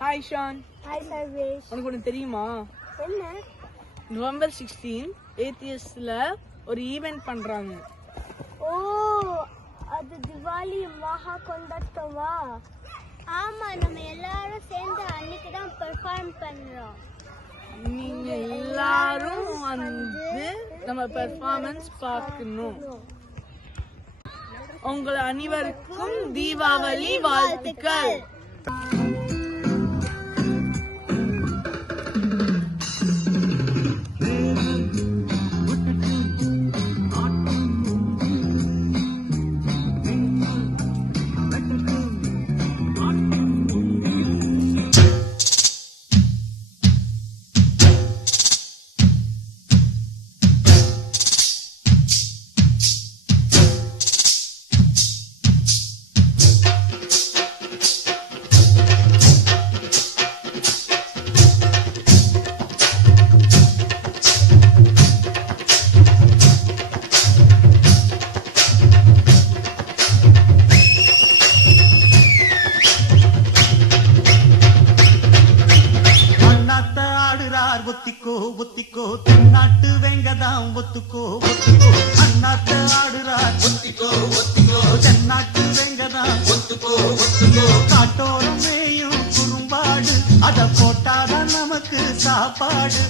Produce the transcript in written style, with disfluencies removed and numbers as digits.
Hi Shawn. Hi Sarvesh. உனக்கு ஒன்று தெரியுமா? என்ன? November 16 ஏத்திஎஸ்ல ஒரு ஈவென்ட் பண்றாங்க. ஓ, அது திவாலி மகா கொண்டாட்டமா? ஆமா, நம்ம எல்லாரும் சேர்ந்து அன்னைக்கு தான் பெர்ஃபார்ம் பண்றோம். நீங்க எல்லாரும் வந்து நம்ம பெர்ஃபார்மன்ஸ் பார்க்கணும். உங்கள் அனைவருக்கும் தீபாவளி வாழ்த்துக்கள். ஒத்திக்கோ ஒத்திக்கோ தென்னாட்டு வெங்கதாம் ஒத்துக்கோ ஒத்துக்கோ அண்ணாத்த ஆடுறார் ஒத்திக்கோ ஒத்திக்கோ தென்னாட்டு வெங்கதாம் ஒத்துக்கோ ஒத்துக்கோ காட்டோரம் மேயும் குறும்பாடு அத போட்டாதான் நமக்கு சாப்பாடு